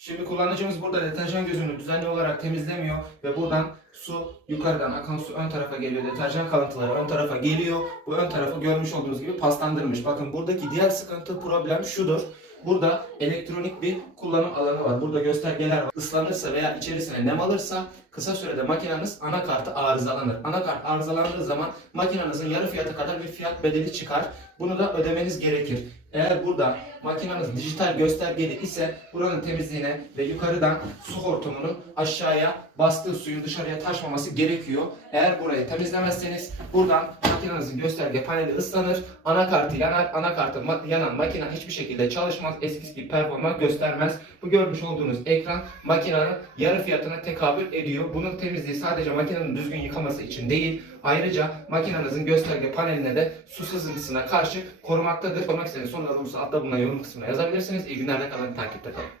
Şimdi kullanıcımız burada deterjan gözünü düzenli olarak temizlemiyor ve buradan su yukarıdan akan su ön tarafa geliyor. Deterjan kalıntıları ön tarafa geliyor. Bu ön tarafı görmüş olduğunuz gibi paslandırmış. Bakın buradaki diğer sıkıntı problem şudur. Burada elektronik bir kullanım alanı var. Burada göstergeler var. Islanırsa veya içerisine nem alırsa kısa sürede makineniz anakartı arızalanır. Anakart arızalandığı zaman makinenizin yarı fiyatı kadar bir fiyat bedeli çıkar. Bunu da ödemeniz gerekir. Eğer burada makineniz dijital göstergeli ise buranın temizliğine ve yukarıdan su hortumunu aşağıya bastığı suyu dışarıya taşmaması gerekiyor. Eğer burayı temizlemezseniz buradan makinenizin gösterge paneli ıslanır, anakartı yanar, anakartı yanan makine hiçbir şekilde çalışmaz, eskisi gibi performans göstermez. Bu görmüş olduğunuz ekran makinenin yarı fiyatına tekabül ediyor. Bunun temizliği sadece makinenin düzgün yıkaması için değil, ayrıca makinenizin gösterge paneline de su sızıntısına karşı korumaktadır. Korumak istediğiniz sorular olursa altta bulunan yorum kısmına yazabilirsiniz. İyi günler de kalın, takipte kalın.